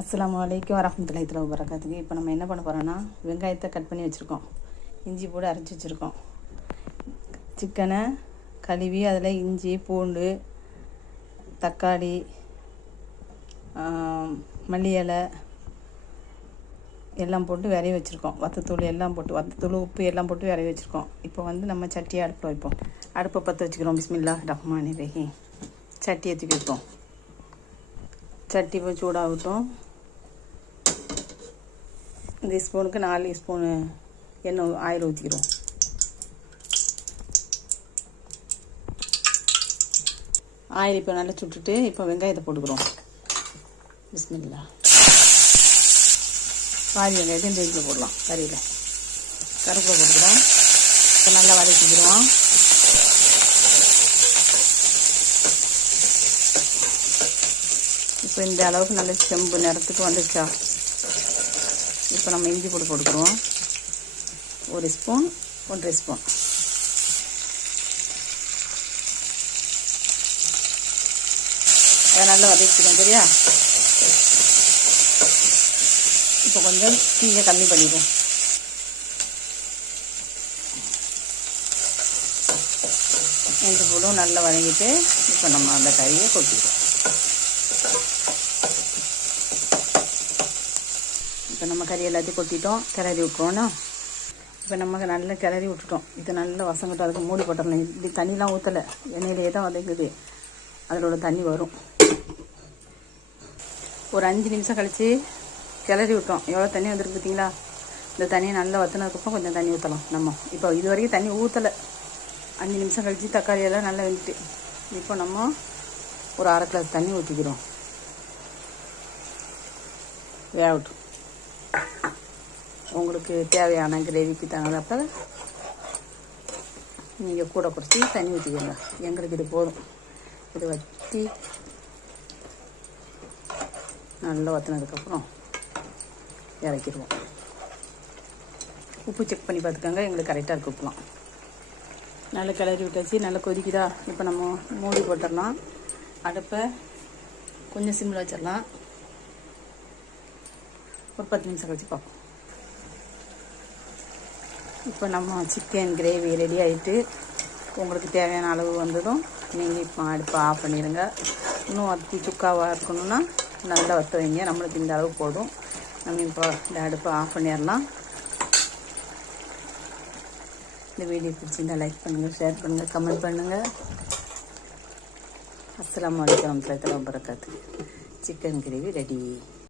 அஸ்ஸலாமு அலைக்கும் வரஹ்மத்துல்லாஹி தஆலா வபரகாத்துஹு. இப்போ நம்ம என்ன பண்ண போகிறோன்னா, வெங்காயத்தை கட் பண்ணி வச்சுருக்கோம், இஞ்சி பூண்டு அரைச்சி வச்சுருக்கோம். சிக்கனை கழுவி அதில் இஞ்சி பூண்டு தக்காளி மல்லி இலை எல்லாம் போட்டு விரைய வச்சுருக்கோம். வத்தத்தூள் எல்லாம் போட்டு, வத்தத்தூள் உப்பு எல்லாம் போட்டு விரைய வச்சுருக்கோம். இப்போ வந்து நம்ம சட்டியை அடுப்பில் வைப்போம். அடுப்பை பற்ற வச்சுக்கிறோம். பிஸ்மில்லாஹ் ரஹ்மானிர் ரஹீம். சட்டியை தூக்கி வைப்போம். சட்டி இப்போ சூடாகட்டும். இந்த ஸ்பூனுக்கு 4 ஸ்பூனு எண்ணெய் ஆயில் ஊற்றிக்கிறோம். ஆயில் இப்போ நல்லா சுட்டுட்டு இப்போ வெங்காயத்தை போட்டுக்கிறோம். பிஸ்மில்லா. பாதி வெங்காயத்தை இந்த இதில் போடலாம். கறியில் கருவேப்பிலை போட்டுக்கிறோம். இப்போ நல்லா வதக்கிக்கிறோம். இப்போ இந்த அளவுக்கு நல்ல செம்பு நிறத்துக்கு வந்துச்சா, இப்போ நம்ம இஞ்சி போட்டு போட்டுக்கிறோம். 1 ஸ்பூன் 1.5 ஸ்பூன். அதை நல்லா வதக்கிக்கணும். சரியா? இப்போ கொஞ்சம் தீயை கம்மி பண்ணிடுவோம். இஞ்சி போடும் நல்லா வதங்கிட்டு இப்போ நம்ம அந்த கறியை கொட்டிடுவோம். இப்போ நம்ம கறி எல்லாத்தையும் கொட்டிட்டோம், கிளறி விட்டுருவோன்னா. இப்போ நமக்கு நல்லா கிளறி விட்டுட்டோம். இது நல்லா வசங்கட்டும். அதுக்கு மூடி போட்டுடலாம். இப்படி தண்ணிலாம் ஊற்றலை, எண்ணெயிலே தான் வதங்குது. அதோட தண்ணி வரும். ஒரு 5 நிமிஷம் கழித்து கிளறி விட்டோம். எவ்வளோ தண்ணி வந்துருக்கு பார்த்தீங்களா? இந்த தண்ணியை நல்லா வற்றினதுக்கப்புறம் கொஞ்சம் தண்ணி ஊற்றலாம். நம்ம இப்போ இது வரைக்கும் தண்ணி ஊற்றலை. 5 நிமிஷம் கழித்து தக்காளியெல்லாம் நல்லா வெந்துட்டு இப்போ நம்ம ஒரு 1/2 கிளாஸ் தண்ணி ஊற்றிக்கிறோம். வேகட்டும். உங்களுக்கு தேவையான கிரேவிக்கு தகுந்தப்ப நீங்கள் கூட குறைச்சி தண்ணி ஊற்றிக்கோங்க. எங்களுக்கு இது போதும். இது வற்றி நல்லா வற்றினதுக்கப்புறம் இறக்கிடுவோம். உப்பு செக் பண்ணி பார்த்துக்கோங்க. எங்களுக்கு கரெக்டாக இருக்குது உப்புலாம். நல்லா கிளறி விட்டாச்சு. நல்லா கொதிக்குதா? இப்போ நம்ம மூடி போட்டுடலாம். அடுப்பை கொஞ்சம் சிம்மில் வச்சிடலாம். ஒரு 10 நிமிஷம் கழிச்சு பார்ப்போம். இப்போ நம்ம சிக்கன் கிரேவி ரெடி ஆகிட்டு, உங்களுக்கு தேவையான அளவு வந்ததும் நீங்கள் இப்போ அடுப்பை ஆஃப் பண்ணிடுங்க. இன்னும் வற்றி சுக்காவாக இருக்கணும்னா நல்லா வற்ற வைங்க. நம்மளுக்கு இந்த அளவு போதும். நம்ம இப்போ இந்த அடுப்பை ஆஃப் பண்ணிடலாம். இந்த வீடியோ பிடிச்சிருந்தால் லைக் பண்ணுங்கள், ஷேர் பண்ணுங்கள், கமெண்ட் பண்ணுங்கள். அஸ்ஸலாமு அலைக்கும் வரஹ்மத்துல்லாஹி வபரகாத்துஹு. Chicken gravy ready.